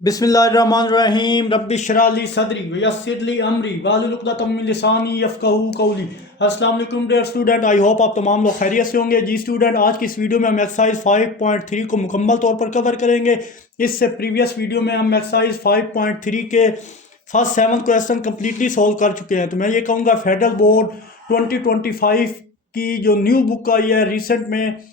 बिस्मिल्लाहिर्रहमानिर्रहीम रब्बि इश्रह ली सदरी वयस्सिर ली अमरी वाहलुल उक़दतम मिन लिसानी यफ़क़हू क़ौली। अस्सलाम वालेकुम डियर स्टूडेंट, आई होप आप तमाम लोग खैरियत से होंगे। जी स्टूडेंट, आज की इस वीडियो में हम एक्सरसाइज 5.3 को मुकम्मल तौर पर कवर करेंगे। इससे प्रीवियस वीडियो में हम एक्सरसाइज 5.3 के फर्स्ट 7 क्वेश्चन कम्प्लीटली सॉल्व कर चुके हैं। तो मैं ये कहूँगा फेडरल बोर्ड 2025 की जो न्यू बुक आई है रिसेंट में,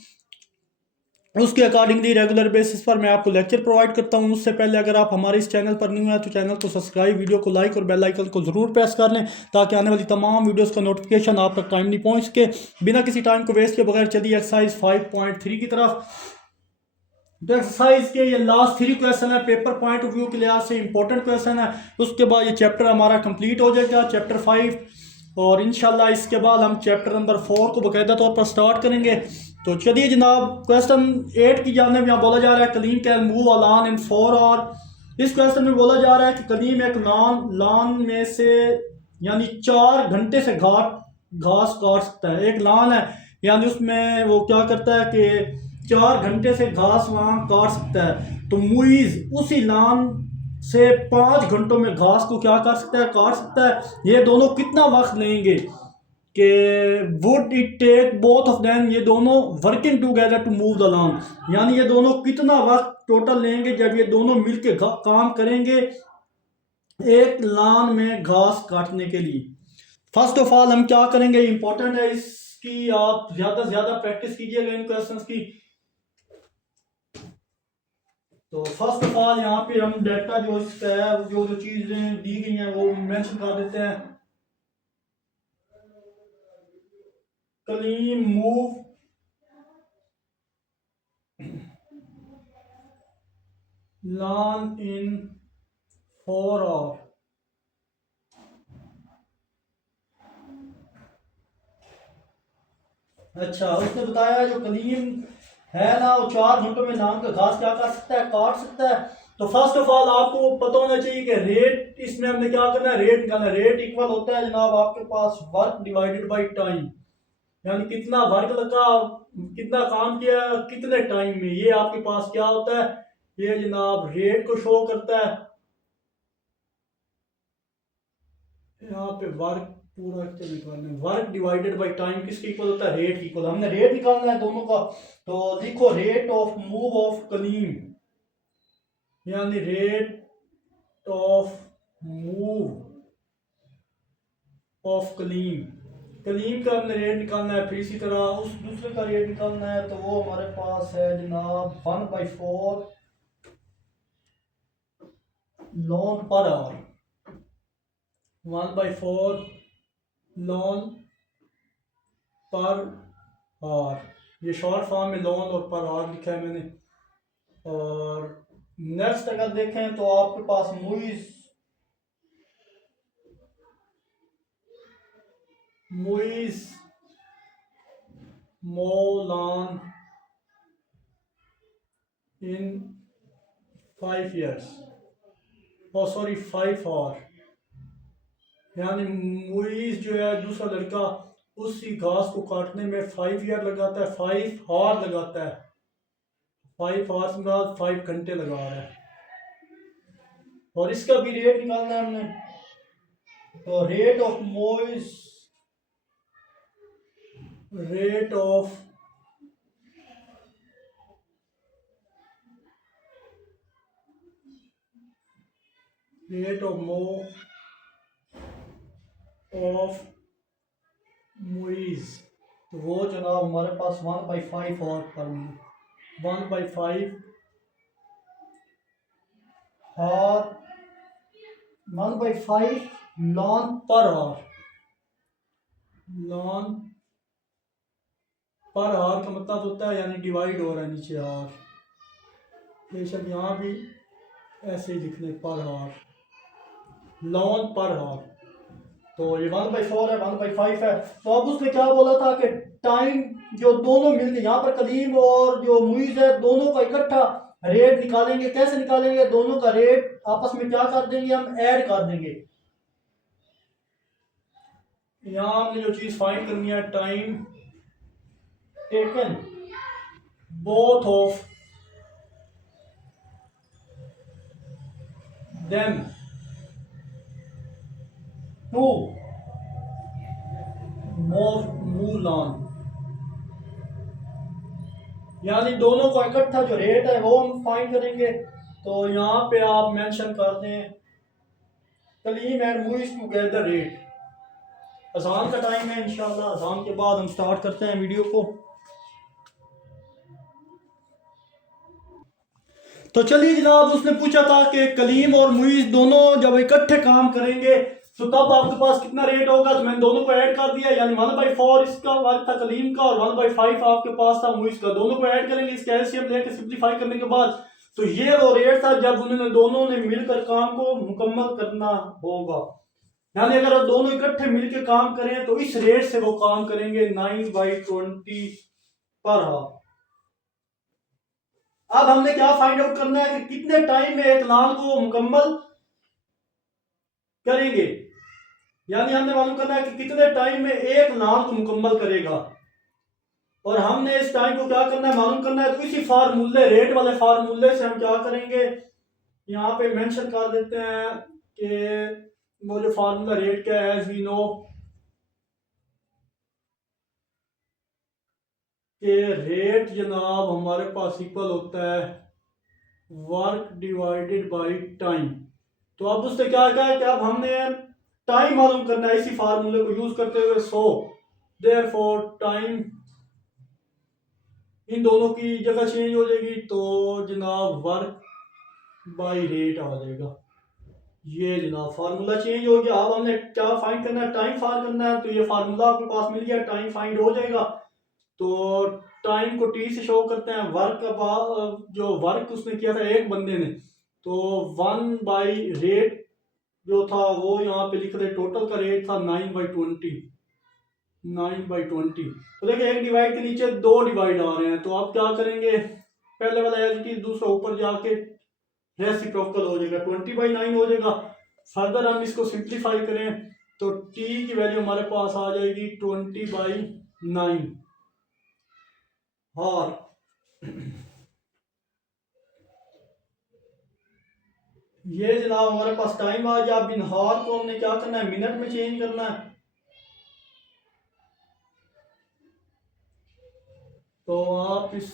उसके अकॉर्डिंगली रेगुलर बेसिस पर मैं आपको लेक्चर प्रोवाइड करता हूं। उससे पहले अगर आप हमारे इस चैनल पर न्यू हैं तो चैनल को सब्सक्राइब, वीडियो को लाइक और बेल आइकन को ज़रूर प्रेस कर लें ताकि आने वाली तमाम वीडियोस का नोटिफिकेशन आप तक टाइमली पहुंच सके। बिना किसी टाइम को वेस्ट के बगैर चलिए एक्सरसाइज 5.3 की तरफ। तो एक्सरसाइज के ये लास्ट 3 क्वेश्चन है, पेपर पॉइंट ऑफ व्यू के लिहाज से इंपॉर्टेंट क्वेश्चन है। उसके बाद ये चैप्टर हमारा कंप्लीट हो जाएगा, चैप्टर 5, और इंशाल्लाह इसके बाद हम चैप्टर नंबर 4 को बाकायदा तौर पर स्टार्ट करेंगे। तो चलिए जनाब, क्वेश्चन 8 की जानिब यहाँ बोला जा रहा है Kaleem can move a lawn in 4 hour. इस क्वेश्चन में बोला जा रहा है कि कलीम एक लॉन में से यानी 4 घंटे से घास काट सकता है। एक लॉन है, यानी उसमें वो क्या करता है कि 4 घंटे से घास वहाँ काट सकता है। तो मुइज उसी लॉन से 5 घंटों में घास को क्या कर सकता है, काट सकता है। ये दोनों कितना वक्त लेंगे कि would it take both of them, ये दोनों working together to move the lawn, यानी ये दोनों कितना वक्त टोटल लेंगे जब ये दोनों मिलकर काम करेंगे एक लॉन में घास काटने के लिए। फर्स्ट ऑफ ऑल हम क्या करेंगे, इंपॉर्टेंट है इसकी, आप ज्यादा से ज्यादा प्रैक्टिस कीजिएगा इन क्वेश्चंस की। तो फर्स्ट ऑफ ऑल यहाँ पे हम डाटा जो इसका है, जो जो चीजें दी गई हैं वो मेंशन कर देते हैं। Kaleem move lawn in 4 hour. अच्छा, उसने बताया जो कलीम है ना वो 4 घंटों में लॉन का घास क्या कर सकता है, काट सकता है। तो फर्स्ट ऑफ ऑल आपको पता होना चाहिए कि रेट, इसमें हमने क्या करना है, रेट निकालना है। रेट इक्वल होता है जनाब आपके पास वर्क डिवाइडेड बाई टाइम, यानी कितना वर्क लगा, कितना काम किया कितने टाइम में, ये आपके पास क्या होता है, ये जनाब रेट को शो करता है। यहाँ पे वर्क पूरा निकालना है, वर्क डिवाइडेड बाय टाइम किसके इक्वल होता है, रेट इक्वल। हमने रेट निकालना है दोनों का। तो लिखो rate of move of Kaleem, यानी rate of move of Kaleem. Kaleem का हमने रेट निकालना है, फिर इसी तरह उस दूसरे का रेट निकालना है। तो वो हमारे पास है जनाब 1/4 lawn per hour. 1/4 lawn per hour, ये शॉर्ट फॉर्म में लॉन और पर आवर लिखा है मैंने। और नेक्स्ट अगर देखें तो आपके पास मुइज मो लॉन इन 5 years, और सॉरी 5 आवर, यानी मुइज जो है दूसरा लड़का उसी घास को काटने में 5 ईयर लगाता है, 5 आवर लगाता है। 5 आवर्स में बाद 5 घंटे लगा रहा है। और इसका भी रेट निकालना है हमने। तो rate of Moiz, rate of मो ऑफ मुइज, तो वो जनाब हमारे पास 1/5 और पर 1/5 और 1/5 lawn per hour. Lawn per hour का मतलब होता है यानी डिवाइड हो रहा है नीचे आवर, बेशक यहाँ भी ऐसे ही लिख लें, per hour, lawn per hour. तो ये 1/4 है, 1/5 है। तो अब उसने क्या बोला था कि टाइम जो दोनों मिलके, यहाँ पर कलीम और जो मुइज है दोनों का इकट्ठा रेट निकालेंगे। कैसे निकालेंगे, दोनों का रेट आपस में क्या कर देंगे, हम ऐड कर देंगे। यहाँ हमने जो चीज फाइंड करनी है, time taken both of them to move on, यानी दोनों को इकट्ठा जो रेट है वो हम फाइंड करेंगे। तो यहाँ पे आप मेंशन कर दें Kaleem and movies together rate. अजान का टाइम है, इंशाल्लाह अजान के बाद हम स्टार्ट करते हैं वीडियो को। तो चलिए जनाब, उसने पूछा था कि कलीम और मुइज़ दोनों जब इकट्ठे काम करेंगे तो तब आपके पास कितना रेट होगा। तो मैंने दोनों को ऐड कर दिया, यानी 1/4 इसका वर्क था कलीम का और 1/5 आपके पास था मुइज़ का। दोनों को ऐड करेंगे इसके एलसीएम लेके सिंप्लीफाई करने के बाद। तो ये वो रेट था जब उन्होंने दोनों ने मिलकर काम को मुकम्मल करना होगा। यानी अगर वो दोनों इकट्ठे मिलकर काम करें तो इस रेट से वो काम करेंगे 9/20 पर हाफ। अब हमने क्या फाइंड आउट करना है कि कितने टाइम में एक लाल को मुकम्मल करेंगे, यानी हमने मालूम करना है कि कितने टाइम में एक लाल को मुकम्मल करेगा। और हमने इस टाइम को क्या करना है मालूम करना है। तो इसी फार्मूले, रेट वाले फार्मूले से हम क्या करेंगे, यहाँ पे मेंशन कर देते हैं कि वो जो फार्मूला रेट क्या है, एज वी नो कि रेट जनाब हमारे पास इक्वल होता है वर्क डिवाइडेड बाय टाइम। तो अब उससे क्या क्या है कि अब हमने टाइम मालूम करना है इसी फार्मूले को यूज करते हुए। सो देयरफॉर टाइम, इन दोनों की जगह चेंज हो जाएगी तो जनाब वर्क बाय रेट आ जाएगा। ये जनाब फार्मूला चेंज हो गया। अब हमने क्या फाइंड करना है, टाइम फाइंड करना है। तो ये फार्मूला आपके पास मिल गया, टाइम फाइंड हो जाएगा। तो टाइम को टी से शो करते हैं, वर्क का जो वर्क उसने किया था एक बंदे ने, तो 1/रेट जो था वो यहाँ पे लिख रहे, टोटल का रेट था 9/20। 9/20 तो देखिए एक डिवाइड के नीचे दो डिवाइड आ रहे हैं। तो आप क्या करेंगे, पहले वाला एज इट इज, दूसरा ऊपर जाके रेसिप्रोकल हो जाएगा, 20/9 हो जाएगा। फर्दर हम इसको सिंप्लीफाई करें तो टी की वैल्यू हमारे पास आ जाएगी 20/9 और ये जनाब हमारे पास टाइम आ गया। अब इन हार को हमने क्या करना है, मिनट में चेंज करना है। तो आप इस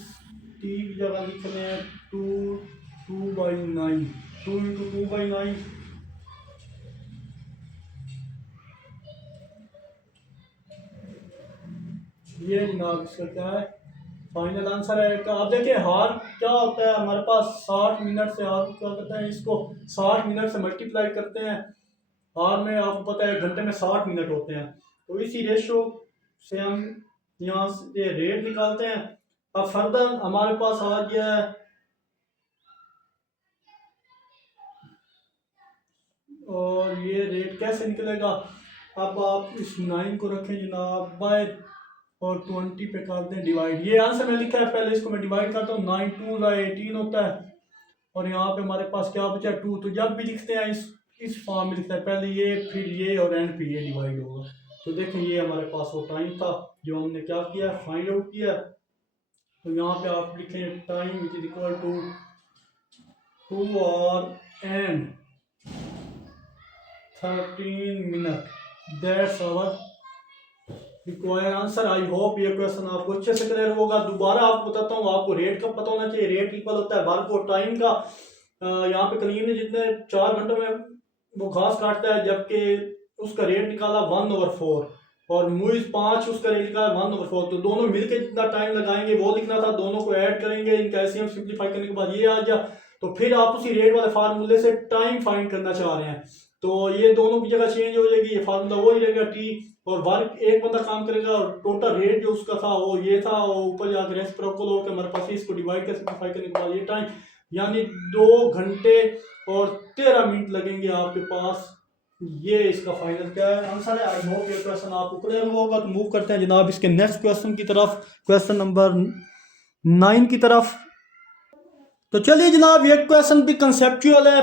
टी की जगह लिख रहे हैं 2/9, 2 × 2/9 ये जनाब इसका क्या है फाइनल आंसर है। अब देखिए हार क्या होता है हमारे पास 60 मिनट से, हार क्या करते हैं इसको 60 मिनट से मल्टीप्लाई करते हैं। हार में आपको पता है एक घंटे में 60 मिनट होते हैं। तो इसी रेशो से हम यहाँ से रेट निकालते हैं। अब फर्दर हमारे पास आ गया है और ये रेट कैसे निकलेगा। अब आप इस 9 को रखें जनाब बाय और 20 पे कर दें डिवाइड। ये आंसर में लिखा है, पहले इसको मैं डिवाइड करता हूँ। 9 2 18 होता है और यहाँ पे हमारे पास क्या बचा 2। तो जब भी लिखते हैं इस फॉर्म में लिखता है, पहले ये फिर ये और एंड पे ये डिवाइड होगा। तो देखें ये हमारे पास वो टाइम था जो हमने क्या किया, फाइंड आउट किया। तो यहाँ पे आप लिखें time which is equal to 2 और and 13 minute, that's our required answer. I hope ये क्वेश्चन आपको अच्छे से क्लियर होगा। दोबारा आपको बताता हूँ, आपको रेट कब पता होना चाहिए। रेट इक्वल होता है वर्क और टाइम का। यहाँ पे कलीम ने जितने 4 घंटों में वो घास काटता है, जबकि उसका रेट निकाला 1/4 और मुइज़ 5 उसका रेट निकाला 1/4। तो दोनों मिलकर जितना टाइम लगाएंगे वो लिखना था। दोनों को ऐड करेंगे, इनका एलसीएम सिंप्लीफाई करने के बाद ये आ गया। तो फिर आप उसी रेट वाले फार्मूले से टाइम फाइंड करना चाह रहे हैं, तो ये दोनों की जगह चेंज हो जाएगी। ये फार्मूला वही रहेगा टी और वर्क एक बंदा काम करेगा और टोटल रेट जो उसका था वो ये था। और ऊपर जाकर रेसिप्रोकल होकर हमारे पास इसको डिवाइड कर सिंप्लीफाई करने के बाद ये टाइम, यानी 2 घंटे और 13 मिनट लगेंगे आपके पास। ये इसका फाइनल क्या है आंसर है। आई होप ये क्वेश्चन आपको क्लियर होगा। तो मूव करते हैं जनाब इसके नेक्स्ट क्वेश्चन की तरफ, क्वेश्चन नंबर 9 की तरफ। तो चलिए जनाब ये क्वेश्चन भी कंसेप्चुअल है।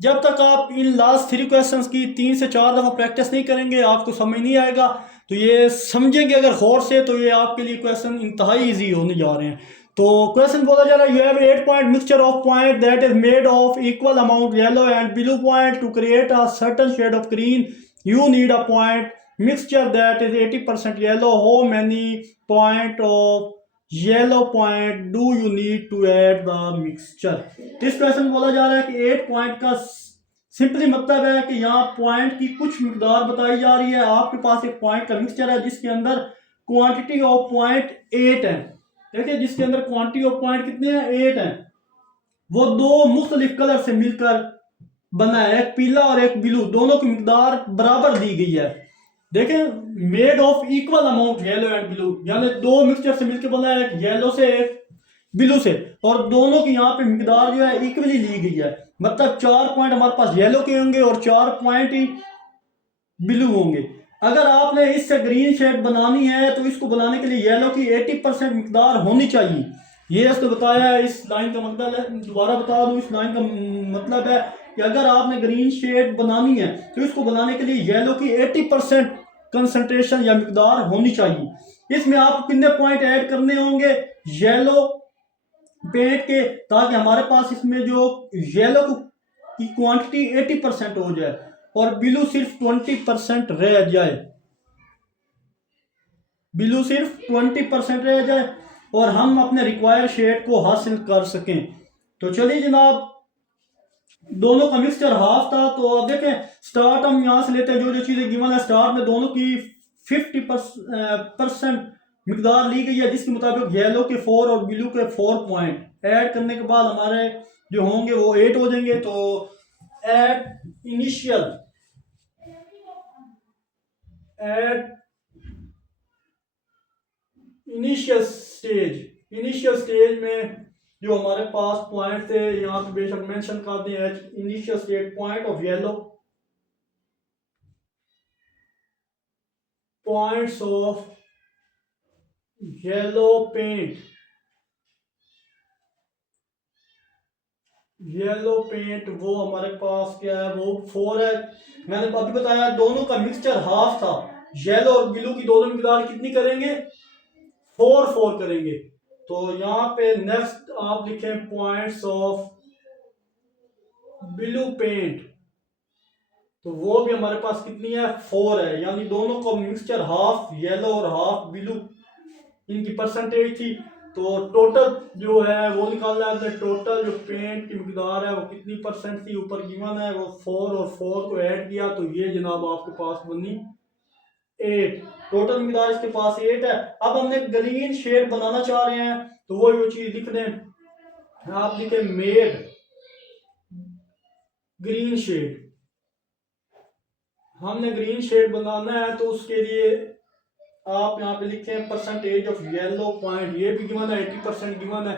जब तक आप इन लास्ट 3 क्वेश्चंस की 3 से 4 दफ़ा प्रैक्टिस नहीं करेंगे आपको समझ नहीं आएगा। तो ये समझेंगे अगर गौर से तो ये आपके लिए क्वेश्चन इंतहाई ईजी होने जा रहे हैं। तो क्वेश्चन बोला जा रहा है, you have 8 point mixture of point that is made of equal amount yellow and blue point to create a certain shade of green you need a point mixture that is 80% yellow, how many point of yellow point do you need to add the mixture. इस question बोला जा रहा है कि 8 point का simply मतलब है कि यहाँ पॉइंट की कुछ मिकदार बताई जा रही है। आपके पास एक पॉइंट का मिक्सचर है जिसके अंदर क्वांटिटी ऑफ पॉइंट 8 है। देखिए जिसके अंदर क्वांटिटी ऑफ पॉइंट कितने हैं, 8 हैं। वो दो मुख्तलिफ कलर से मिलकर बना है, एक पीला और एक ब्लू, दोनों की मिकदार बराबर दी गई है। देखें made of equal amount yellow and blue, यानी दो मिक्सचर से मिलकर बना है, एक येलो से एक ब्लू से, और दोनों की यहाँ पे मिकदार जो है इक्वली ली गई है। मतलब 4 पॉइंट हमारे पास येलो के होंगे और 4 पॉइंट ही ब्लू होंगे। अगर आपने इससे ग्रीन शेड बनानी है तो इसको बनाने के लिए येलो की 80% मिकदार होनी चाहिए। ये इसको बताया है। इस लाइन का मतलब है, दोबारा बता दूं, इस लाइन का मतलब है कि अगर आपने ग्रीन शेड बनानी है तो इसको बनाने के लिए येलो की 80% कंसंट्रेशन या मिकदार होनी चाहिए। इसमें आप कितने पॉइंट ऐड करने होंगे येलो पेंट के, ताकि हमारे पास इसमें जो येलो की क्वांटिटी 80% हो जाए और ब्लू सिर्फ 20% रह जाए, ब्लू सिर्फ 20% रह जाए और हम अपने रिक्वायर्ड शेड को हासिल कर सकें। तो चलिए जनाब, दोनों का मिक्सचर हाफ था। तो अब देखें स्टार्ट हम यहाँ से लेते हैं, जो जो चीज़ें गिवन है स्टार्ट में दोनों की 50% मिकदार ली गई है, जिसके मुताबिक येलो के 4 और ब्लू के 4 पॉइंट ऐड करने के बाद हमारे जो होंगे वो 8 हो जाएंगे। तो एट इनिशियल स्टेज में जो हमारे पास पॉइंट थे, यहाँ पे बेशक मेंशन कर दिए हैं, initial stage point of yellow, points of yellow paint, वो हमारे पास क्या है, वो 4 है। मैंने अभी बताया दोनों का मिक्सचर हाफ था, येलो और ब्लू की दोनों मिकदार कितनी करेंगे, 4 करेंगे। तो यहाँ पे नेक्स्ट आप लिखें पॉइंट्स ऑफ ब्लू पेंट, तो वो भी हमारे पास कितनी है, 4 है। यानी दोनों का मिक्सचर हाफ येलो और हाफ ब्लू, इनकी परसेंटेज थी। तो टोटल जो है वो निकालना है, टोटल जो पेंट की मिकदार है वो कितनी परसेंट थी, ऊपर गिवन है वो 4 और 4 को ऐड किया तो ये जनाब आपके पास बनी 8। टोटल मिकदार इसके पास 8 है। अब हमने ग्रीन शेड बनाना चाह रहे हैं तो वो चीज लिख दें, आप लिखे मेड ग्रीन शेड। हमने ग्रीन शेड बनाना है तो उसके लिए आप यहाँ पे लिखे परसेंटेज ऑफ येलो पॉइंट, ये भी गिवन है 80% गिवन है,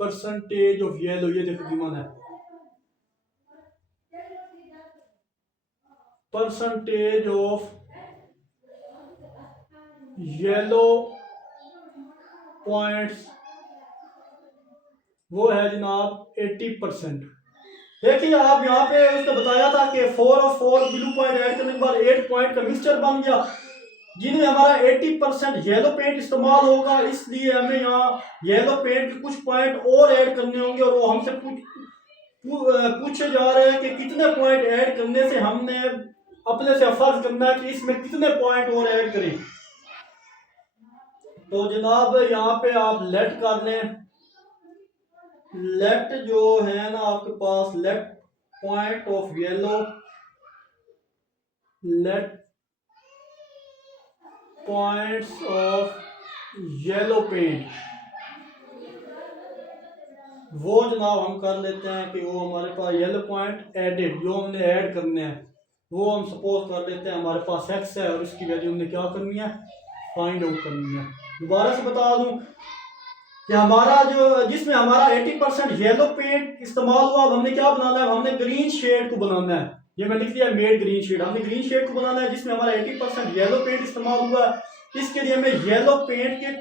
परसेंटेज ऑफ येलो ये देखो गिवन है, परसेंटेज ऑफ येलो पॉइंट्स वो है जनाब 80%। देखिए आप यहाँ पे उसने बताया था कि 4 और 4 ब्लू पॉइंट ऐड करने के बाद 8 पॉइंट का मिक्सचर बन गया, जिनमें हमारा 80% येलो पेंट इस्तेमाल होगा। इसलिए हमें यहाँ येलो पेंट के कुछ पॉइंट और ऐड करने होंगे और वो हमसे पूछे जा रहे हैं कि कितने पॉइंट ऐड करने से हमने अपने से फर्ज करना है कि इसमें कितने पॉइंट और ऐड करें। तो जनाब यहाँ पे आप लेट कर लें, लेट जो है ना आपके पास, let point of yellow, let points of yellow paint, वो जनाब हम कर लेते हैं कि वो हमारे पास येलो पॉइंट एडेड जो हमने ऐड करने हैं वो हम सपोज कर लेते हैं हमारे पास x है और इसकी वैल्यू हमने क्या करनी है, फाइंड आउट करनी है। दोबारा से बता दूं कि हमारा जो जिसमें हमारा 80% येलो पेंट इस्तेमाल हुआ, अब हमने क्या बनाना है, हमने ग्रीन शेड को बनाना है। ये मैं लिख दिया मेड ग्रीन शेड, हमने ग्रीन शेड को बनाना है जिसमें हमारा 80% येलो पेंट इस्तेमाल हुआ है। इसके लिए हमें येलो पेंट के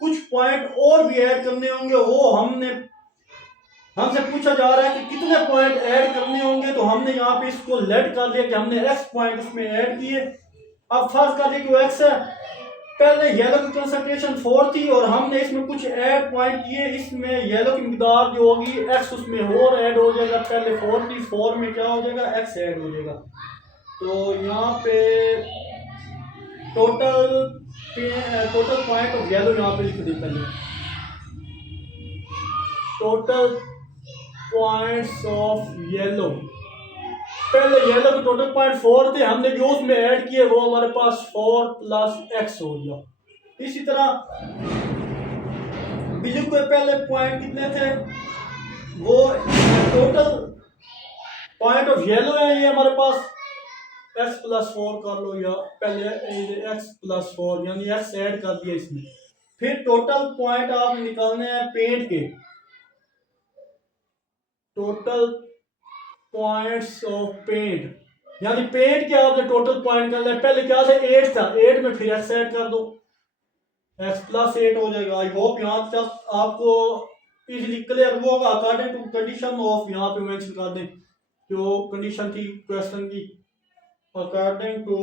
कुछ पॉइंट और भी ऐड करने होंगे, वो हमसे पूछा जा रहा है कि कितने पॉइंट ऐड करने होंगे। तो हमने यहाँ पे इसको लेट कर लिया कि हमने x पॉइंट इसमें ऐड किए। अब फर्ज कर लिया कि वो x है पहले येलो की कंसंट्रेशन 4 थी और हमने इसमें कुछ ऐड पॉइंट किए, इसमें येलो की मिकदार जो होगी एक्स उसमें और ऐड हो जाएगा। पहले 4 थी, 4 में क्या हो जाएगा, एक्स ऐड हो जाएगा। तो यहाँ पे टोटल पॉइंट ऑफ येलो यहाँ पे लिख दी। पहले टोटल पॉइंट्स ऑफ येलो, पहले येलो के टोटल पॉइंट 4 थे, हमने जो उसमें ऐड किए वो हमारे पास 4 + x हो गया। इसी तरह ब्लू के पहले पॉइंट कितने थे, वो टोटल पॉइंट ऑफ येलो है ये हमारे पास x + 4 कर लो, या पहले x + 4 यानी x ऐड कर दिया इसमें। फिर टोटल पॉइंट आप निकालने हैं पेंट के, टोटल पॉइंट्स ऑफ पेंट, यानी पेंट के आपने टोटल पॉइंट कर लिया। पहले क्या था, 8 था, 8 में फिर x ऐड कर दो, x + 8 हो जाएगा। आई होप यहाँ तक आपको इजीली क्लियर हुआ होगा। अकॉर्डिंग टू कंडीशन ऑफ, यहाँ पे मेंशन कर दें जो कंडीशन थी क्वेश्चन की, according to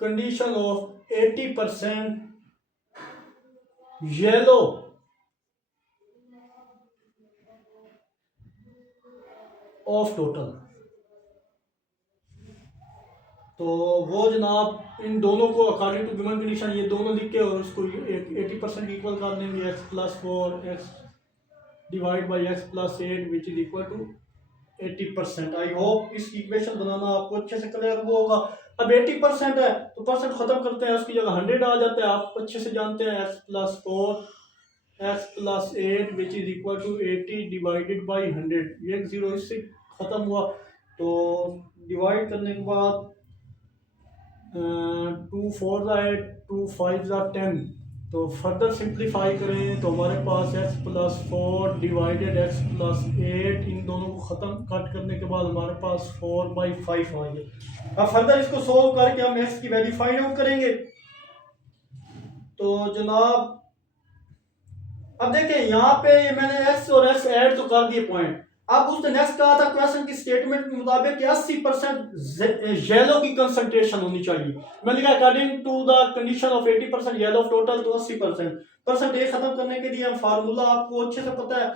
condition of 80% yellow of total, तो वो जनाब इन दोनों को अकॉर्डिंग टू गिवन कंडीशन ये दोनों लिख के और उसको 80% इक्वल कर देंगे। x + 4 x divide by x + 8 which is equal to 80%। I hope इस इक्वेशन बनाना आपको अच्छे से क्लियर हुआ होगा। अब 80% है तो परसेंट खत्म करते हैं, उसकी जगह 100 आ जाता है। आप अच्छे से जानते हैं x + 4 x + 8 which is equal to 80 divided by 100, ये 0 इससे खत्म हुआ। तो डिवाइड करने के बाद 2 4 8 2 5 10, तो फर्दर सिंप्लीफाई करें तो हमारे पास x + 4 डिवाइडेड x + 8, इन दोनों को ख़त्म कट करने के बाद हमारे पास 4/5 आ गया। अब फर्दर इसको सोल्व करके हम x की वैल्यू फाइंड आउट करेंगे। तो जनाब अब देखिए यहाँ पे मैंने x और x ऐड तो कर दिए पॉइंट। अब उसने नेक्स्ट कहा था क्वेश्चन की स्टेटमेंट के मुताबिक 80% येलो की कंसंट्रेशन होनी चाहिए। मैं लिखा according to the condition of 80% yellow of total, तो 80% परसेंटेज खत्म करने के लिए हम फार्मूला आपको अच्छे से पता है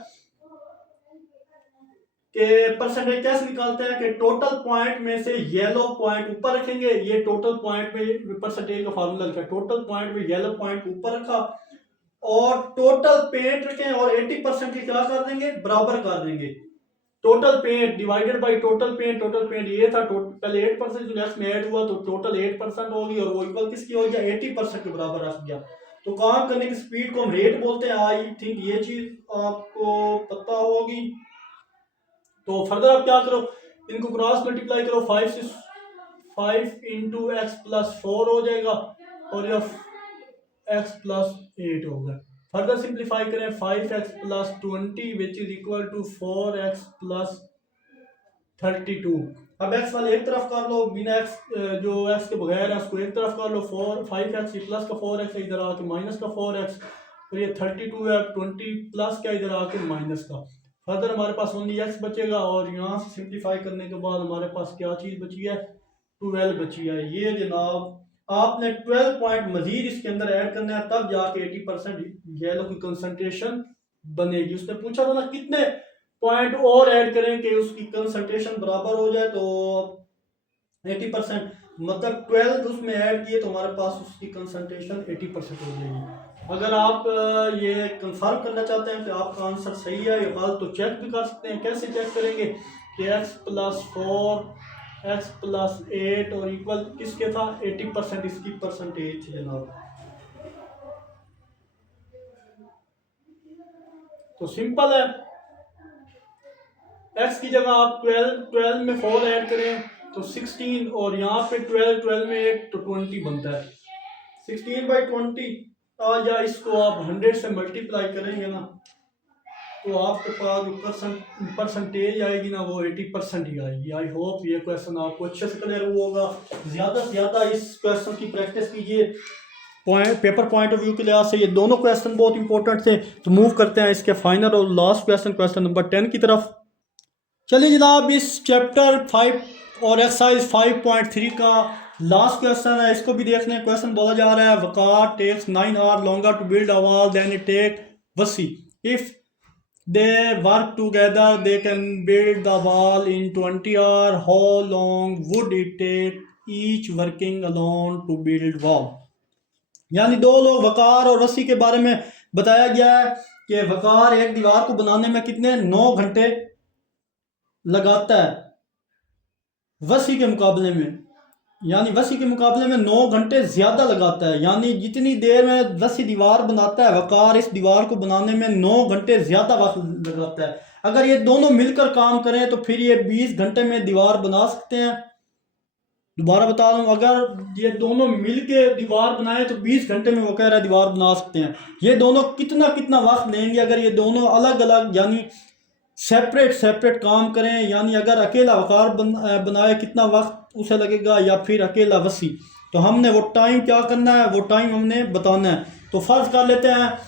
कि परसेंटेज कैसे निकालते हैं कि टोटल पॉइंट में से येलो पॉइंट ऊपर रखेंगे। ये टोटल पॉइंट में परसेंटेज का फार्मूला लिखा, टोटल पॉइंट में येलो पॉइंट ऊपर रखा और टोटल पेंट रखें और 80% की क्या कर देंगे, बराबर कर देंगे। Total paint divided by total paint, total paint ये था, पहले 8% जो नेक्स्ट में ऐड हुआ तो टोटल 8% होगी और वो इक्वल किसकी हो गया, 80% के बराबर रख गया। तो काम करने की स्पीड को हम रेट बोलते हैं। आई थिंक ये चीज आपको पता होगी। तो फर्दर आप क्या करो, इनको क्रॉस मल्टीप्लाई करो, 5 से 5 × x + 4 हो जाएगा और यह x + 8 होगा। फर्दर सिंप्लीफाई करें, 5x + 20 which is equal to 4x + 32। अब x वाले एक तरफ कर लो, बिना x जो x के बगैर है उसको एक तरफ कर लो। 5x प्लस का 4x इधर आके माइनस का 4x, फिर ये 32 है, 20 प्लस का इधर आके माइनस का। फर्दर हमारे पास ओनली x बचेगा और यहाँ से सिंप्लीफाई करने के बाद हमारे पास क्या चीज़ बची है, 12 बची है। ये जनाब आपने 12 पॉइंट मजीद इसके अंदर ऐड करना है, तब जाके 80% येलो की कंसंट्रेशन बनेगी। उसने पूछा था ना कितने पॉइंट और ऐड करें कि उसकी कंसंट्रेशन बराबर हो जाए, तो 80% मतलब 12 उसमें ऐड किए तो हमारे पास उसकी कंसंट्रेशन 80% हो जाएगी। अगर आप ये कंफर्म करना चाहते हैं कि आपका आंसर सही है या गलत तो चेक भी कर सकते हैं। कैसे चेक करेंगे कि x + 4 x + 8 और इक्वल किसके था, 80% इसकी परसेंटेज जनाब। तो सिंपल है, x की जगह आप 12 में 4 ऐड करें तो 16 और यहाँ पे 12 में 8 तो 20 बनता है। 16/20 या इसको आप 100 से मल्टीप्लाई करेंगे ना तो आपके पास जो परसेंटेज आएगी ना वो 80% ही आएगी। आई होप ये क्वेश्चन आपको अच्छे से क्लियर हुआ होगा। ज़्यादा से ज़्यादा इस क्वेश्चन की प्रैक्टिस कीजिए। पेपर पॉइंट ऑफ व्यू के लिहाज से ये दोनों क्वेश्चन बहुत इंपॉर्टेंट थे। तो मूव करते हैं इसके फाइनल और लास्ट क्वेश्चन, क्वेश्चन नंबर 10 की तरफ। चलिए जनाब, इस चैप्टर और एक्सरसाइज 5.3 का लास्ट क्वेश्चन है, इसको भी देख लें। क्वेश्चन बोला जा रहा है Waqar takes 9 hour longer to build a wall than it take Wasi, if they work together they can build the wall in 20 hour, how long would it take each working alone to build wall. यानी दो लोग वकार और वसी के बारे में बताया गया है कि वकार एक दीवार को बनाने में कितने 9 घंटे लगाता है वसी के मुकाबले में, यानी वसी के मुकाबले में 9 घंटे ज़्यादा लगाता है। यानी जितनी देर में वसी दीवार बनाता है, वकार इस दीवार को बनाने में 9 घंटे ज़्यादा वक्त लगाता है। अगर ये दोनों मिलकर काम करें तो फिर ये 20 घंटे में दीवार बना सकते हैं। दोबारा बता रहा हूँ, अगर ये दोनों मिल के दीवार बनाए तो 20 घंटे में वो कह रहा है दीवार बना सकते हैं। ये दोनों कितना कितना वक्त लेंगे अगर ये दोनों अलग अलग यानी सेपरेट सेपरेट काम करें। यानी अगर अकेला वकार बनाए कितना वक्त उसे लगेगा या फिर अकेला वसी, तो हमने वो टाइम क्या करना है, वो टाइम हमने बताना है। तो फर्ज कर लेते हैं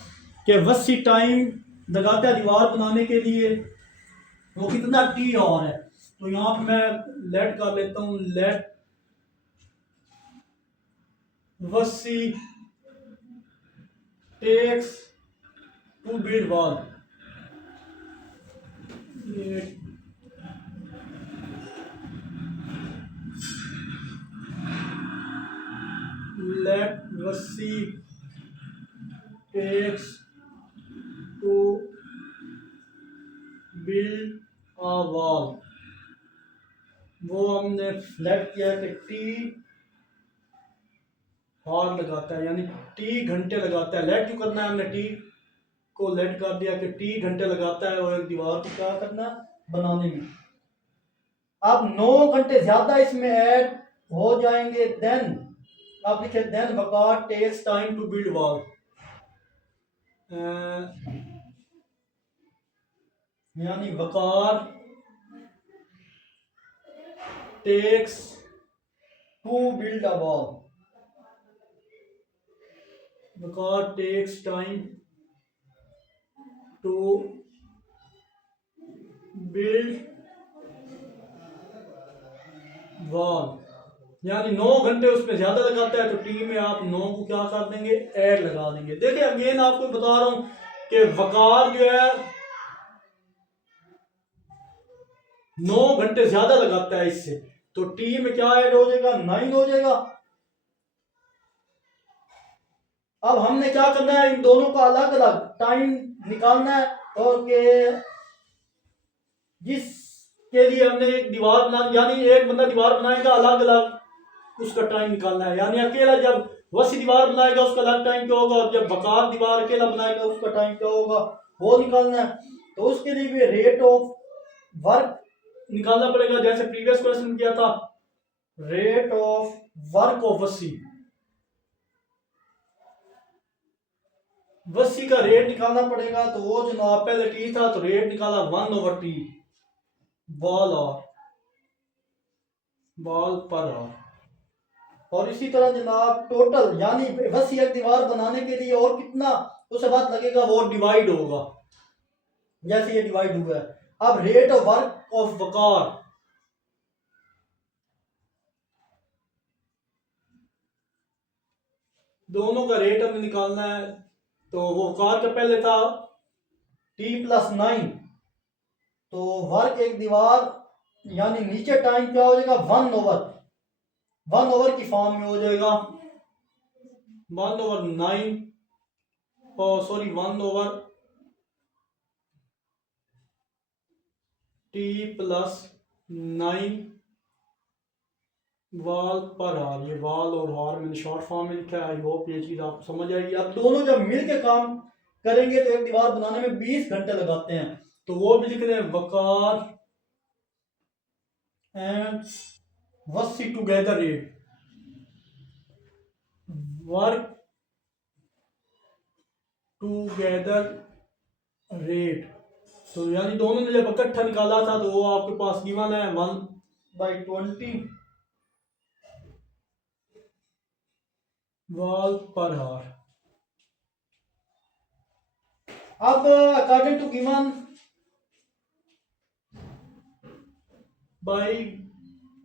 कि वसी टाइम लगाता है दीवार बनाने के लिए, वो कितना टी आवर है। तो यहाँ पर मैं लेट कर लेता हूँ, let Wasi takes to build wall, let Wasi takes to build a wall। वो हमने सेलेक्ट किया कि टी हार्ड लगाता है, यानी टी घंटे लगाता है। लेट क्यों करना है, हमने टी को लेट कर दिया कि टी घंटे लगाता है और एक दीवार को क्या करना बनाने में। अब 9 घंटे ज्यादा इसमें ऐड हो जाएंगे, देन आप लिखे then Waqar takes time to build wall, यानी Waqar takes to build a wall, Waqar takes time to build wall, यानी 9 घंटे उसमें ज्यादा लगाता है तो टी में आप 9 को क्या कर देंगे, ऐड लगा देंगे। देखिए अगेन आपको बता रहा हूं कि वकार जो है 9 घंटे ज्यादा लगाता है इससे, तो टी में क्या ऐड हो जाएगा, 9 हो जाएगा। अब हमने क्या करना है, इन दोनों का अलग अलग टाइम निकालना है, और के जिसके लिए हमने एक दीवार बना, यानी एक बंदा दीवार बनाएगा अलग अलग उसका टाइम निकालना है। यानी अकेला जब वसी दीवार बनाएगा उसका अलग टाइम क्या होगा, और जब वकार दीवार अकेला बनाएगा उसका टाइम क्या होगा, वो निकालना है। तो उसके लिए भी रेट ऑफ वर्क निकालना पड़ेगा, जैसे प्रीवियस क्वेश्चन किया था, रेट ऑफ वर्क ऑफ वसी, वसी का रेट निकालना पड़ेगा। तो वो जो ना पहले टी था तो रेट निकाला 1/T वॉल और वॉल पर आवर। और इसी तरह जनाब टोटल यानी वसी एक दीवार बनाने के लिए और कितना उसे वक्त लगेगा वो डिवाइड होगा, जैसे ये डिवाइड हुआ है। अब रेट ऑफ वर्क ऑफ वकार, दोनों का रेट हमें निकालना है। तो वो वकार का पहले था T+9, तो वर्क एक दीवार यानी नीचे टाइम क्या हो जाएगा, 1/1 की फॉर्म में हो जाएगा, 1/9 और सॉरी 1/T+9 वॉल पर हार। ये वॉल और हार मैंने शॉर्ट फॉर्म में लिखा है, आई होप ये चीज आपको समझ आएगी। अब दोनों जब मिल के काम करेंगे तो एक दीवार बनाने में 20 घंटे लगाते हैं, तो वो भी लिख रहे हैं वकार एंड वसी together rate work together rate. तो यानी दोनों ने जब इकट्ठा निकाला था तो वो आपके पास गिवन है 1/20 वॉल पर हार। अब अकॉर्डिंग टू गिवन बाय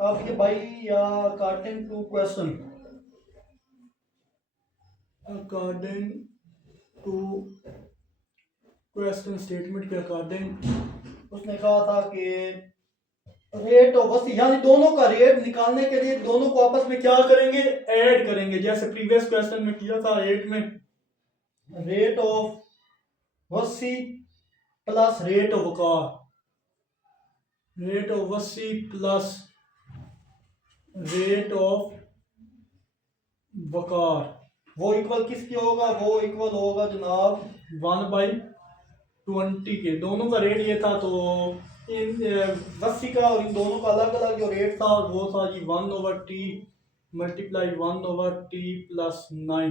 आपके भाई या according to question, according to question statement के अकॉर्डिंग उसने कहा था कि रेट ऑफ वसी यानी दोनों का रेट निकालने के लिए दोनों को आपस में क्या करेंगे, ऐड करेंगे। जैसे प्रीवियस क्वेश्चन में किया था 8 में, रेट ऑफ वसी plus rate of Waqar, rate of वसी प्लस रेट ऑफ वकार, वो इक्वल किसके होगा, वो इक्वल होगा जनाब 1/20 के। दोनों का रेट ये था, तो इन वसी का और इन दोनों का अलग अलग जो रेट था वो था जी 1/t मल्टीप्लाई 1/t प्लस 9।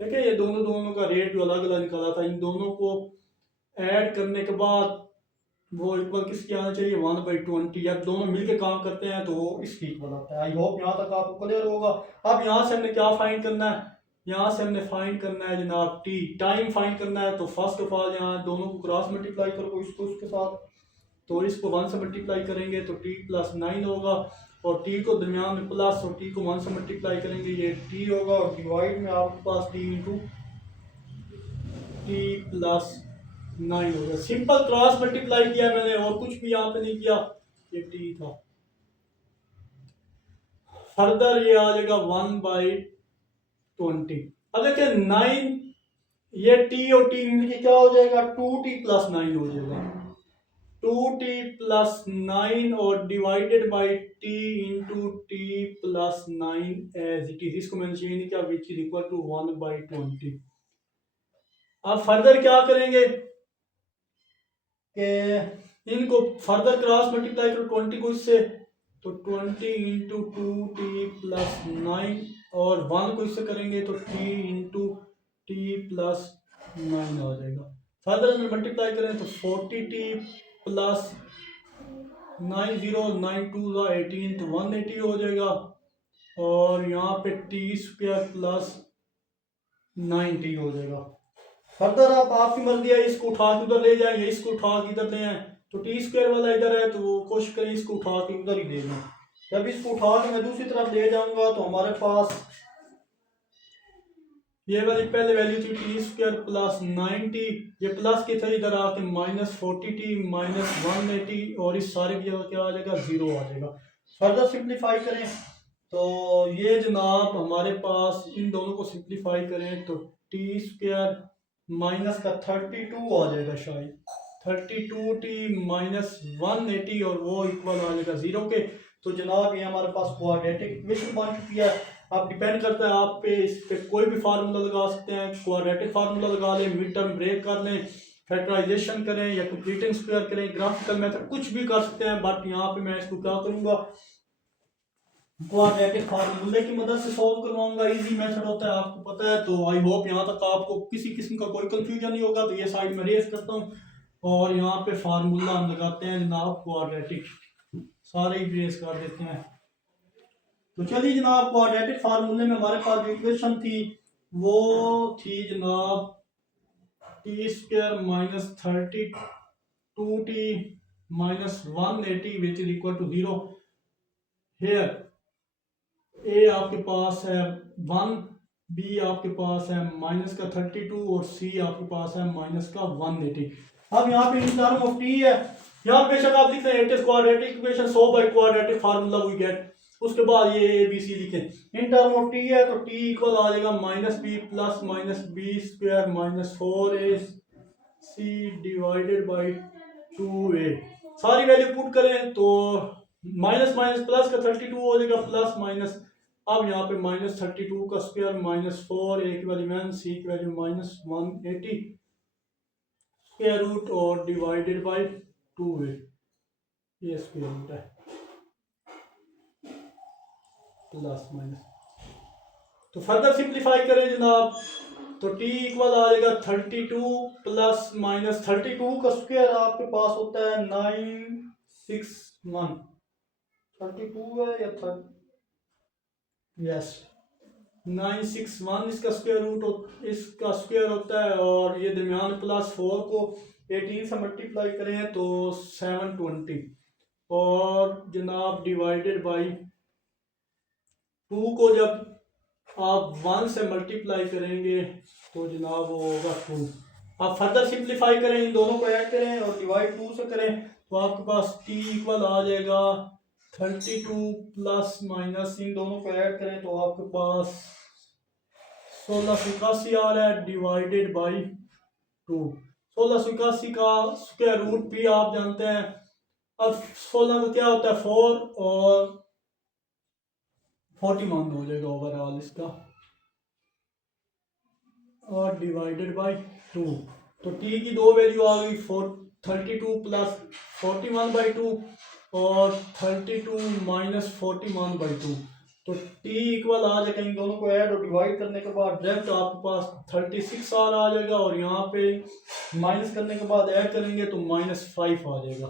देखिए ये दोनों का रेट जो अलग अलग निकाला था, इन दोनों को ऐड करने के बाद वो इक्वल किसके आना चाहिए, 1/20। या दोनों मिलके काम करते हैं तो वो इसकी इक्वल आता है। आई होप यहाँ तक आपको क्लियर होगा। अब यहाँ से हमने क्या फाइंड करना है, यहाँ से हमने फाइंड करना है जनाब टी, टाइम फाइंड करना है। तो फर्स्ट ऑफ ऑल यहाँ दोनों को क्रॉस मल्टीप्लाई करो इसको उसके साथ, तो इसको 1 से मल्टीप्लाई करेंगे तो टी प्लस 9 होगा, और टी को दरमियान में प्लस और टी को 1 से मल्टीप्लाई करेंगे ये टी होगा, और डिवाइड में आपके पास टी इंटू टी प्लस 9 हो गया। सिंपल क्रॉस मल्टीप्लाई किया मैंने और कुछ भी यहाँ पे नहीं किया, ये टी था। फर्दर ये आ जाएगा 1/20। अब देखिए 9, ये टी और टी मिलके क्या हो जाएगा, 2t प्लस 9 हो जाएगा। 2t प्लस 9 और divided by t into T plus 9 as it is. इसको मैंने चेंज नहीं किया, विच इज इक्वल टू 1/20। अब फर्दर क्या करेंगे कि इनको फर्दर क्रॉस मल्टीप्लाई करो 20 को इससे, तो 20 इंटू 2t प्लस 9, और 1 को इससे करेंगे तो t इंटू टी प्लस 9 आ जाएगा। फर्दर अगर मल्टीप्लाई करें तो 40t प्लस 9 0 9 2 18 तो 180 हो जाएगा, और यहाँ पे टी स्क्वायर प्लस 9t हो जाएगा। फर्दर आप आपकी मर्जी है, इसको उठा के उधर ले जाएंगे, इसको उठा के इधर ले आए, तो टी स्क्वायर वाला इधर है तो कोशिश करें इसको उठा के उधर ही ले जाए। जब इसको उठा के मैं दूसरी तरफ ले जाऊंगा तो हमारे पास ये वाली पहले वैल्यू थी टी स्क्वायर प्लस 9t, ये प्लस की तरह इधर आके माइनस 40t माइनस 180, और इस सारे की जगह क्या आ जाएगा, 0 आ जाएगा। फर्दर सिंप्लीफाई करें तो ये जनाब हमारे पास इन दोनों को सिंप्लीफाई करें तो टी स्क्वायर माइनस का 32 आ जाएगा, शायद 32t माइनस 180, और वो इक्वल आ जाएगा 0 के। तो जनाब ये हमारे पास क्वाड्रेटिक इक्वेशन बन चुकी है। अब डिपेंड करता है आप पे, इस पे कोई भी फार्मूला लगा सकते हैं, क्वाड्रेटिक फार्मूला लगा लें, मिड टर्म ब्रेक कर लें, फैक्टराइजेशन करें या कंप्लीटिंग स्क्वायर करें, ग्राफिकल मेथड कुछ भी कर सकते हैं। बट यहाँ पे मैं इसको क्या करूँगा, क्वाड्रेटिक फार्मूले की मदद से सॉल्व करवाऊंगा। इजी मेथड होता है, आपको पता है। तो आई होप यहाँ तक आपको किसी किस्म का कोई कंफ्यूजन नहीं होगा। तो ये साइड में रेस करता हूँ, और यहाँ पे फार्मूला हम लगाते हैं जनाब क्वाड्रेटिक, सारे ही रेस कर देते हैं। तो चलिए जनाब, क्वाड्रेटिक फार्मूले में हमारे पास जो इक्वेशन थी वो थी जनाब t square minus 32t minus 180 which is equal to 0। Here ए आपके पास है 1, बी आपके पास है माइनस का 32, और सी आपके पास है माइनस का 180। अब यहाँ पे इन टर्म ऑफ टी है, यहाँ बेशक आप लिखते हैं it is quadratic equation so by quadratic formula we get, उसके बाद ये ए बी सी लिखें। इन टर्म ऑफ टी है तो टी इक्वल आ जाएगा minus B plus minus B square minus 4a C divided by 2a। सारी value put करें तो माइनस माइनस प्लस का 32 हो जाएगा प्लस माइनस। अब यहाँ पे माइनस 32 का स्क्वायर माइनस 4, ए की वैल्यू 1, सी की वैल्यू माइनस 180 स्क्वायर रूट और डिवाइडेड बाई 2a, ये स्क्वायर रूट है प्लस माइनस। तो फर्दर सिंप्लीफाई करें जनाब तो t इक्वल आ जाएगा 32 प्लस माइनस 32 का स्क्वायर आपके पास होता है 961, 32 है या 30, यस 961 इसका स्क्वायर रूट इसका स्क्वायर होता है, और ये दरमियान प्लस 4 को 18 से मल्टीप्लाई करें तो 720, और जनाब डिवाइडेड बाई 2 को जब आप 1 से मल्टीप्लाई करेंगे तो जनाब वो होगा 2। आप फर्दर सिंप्लीफाई करें, इन दोनों को ऐड करें और डिवाइड 2 से करें तो आपके पास t इक्वल आ जाएगा 32 प्लस माइनस, इन दोनों को ऐड करें तो आपके पास 1681 आ रहा है डिवाइडेड बाई 2। 1681 का स्क्वायर रूट भी आप जानते हैं। अब 16 का क्या होता है 4 और 41 हो जाएगा ओवरऑल इसका, और डिवाइडेड बाई 2। तो t की दो वैल्यू आ गई 32 प्लस 41/2 और 32 माइनस 41/2। तो t इक्वल आ जाएगा, इन दोनों को ऐड और डिवाइड करने के बाद डायरेक्ट आपके पास 36 आ जाएगा, और यहाँ पे माइनस करने के बाद ऐड करेंगे तो -5 आ जाएगा।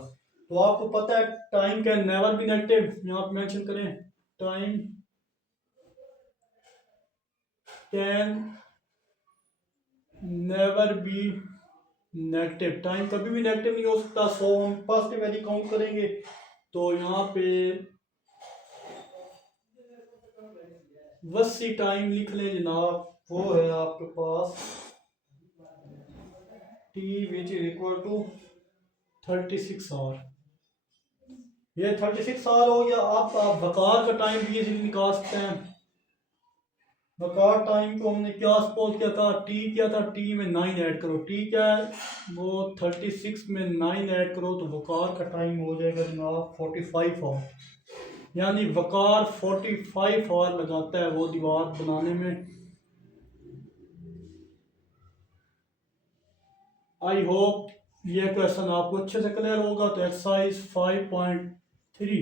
तो आपको पता है time can never be negative, यहाँ पे मेंशन करें time can never be negative, time कभी भी नेगेटिव नहीं हो सकता। सो हम पॉजिटिव वैल्यू काउंट करेंगे तो यहाँ पे 80 टाइम लिख लें जनाब, वो है आपके पास t which is equal to 36 hour. ये 36 आवर हो गया। आप वकार का टाइम भी इजीली निकाल सकते हैं। वकार टाइम को हमने क्या सपोज किया था, t क्या था, t में 9 ऐड करो, t क्या है वो 36 में 9 ऐड करो तो वकार का टाइम हो जाएगा जनाब 45 आवर। यानी वकार 45 आवर लगाता है वो दीवार बनाने में। आई होप ये क्वेश्चन आपको अच्छे से क्लियर होगा। तो एक्सरसाइज 5.3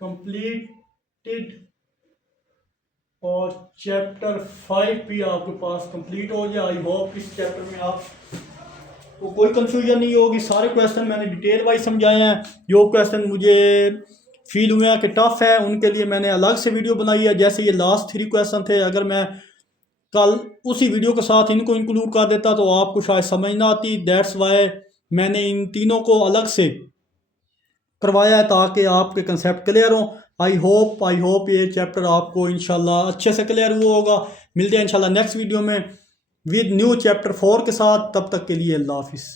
कंप्लीटेड और चैप्टर 5 भी आपके पास कंप्लीट हो जाए। आई होप इस चैप्टर में आप तो कोई कंफ्यूजन नहीं होगी। सारे क्वेश्चन मैंने डिटेल वाइज समझाए हैं। जो क्वेश्चन मुझे फील हुए हैं कि टफ है उनके लिए मैंने अलग से वीडियो बनाई है। जैसे ये लास्ट 3 क्वेश्चन थे, अगर मैं कल उसी वीडियो के साथ इनको इंक्लूड कर देता तो आपको शायद समझ ना आती। दैट्स वाई मैंने इन तीनों को अलग से करवाया है ताकि आपके कंसेप्ट क्लियर हो। आई होप ये चैप्टर आपको इंशाल्लाह अच्छे से क्लियर हुआ होगा। मिलते हैं इंशाल्लाह नेक्स्ट वीडियो में विद न्यू चैप्टर 4 के साथ। तब तक के लिए अल्लाह हाफिज़।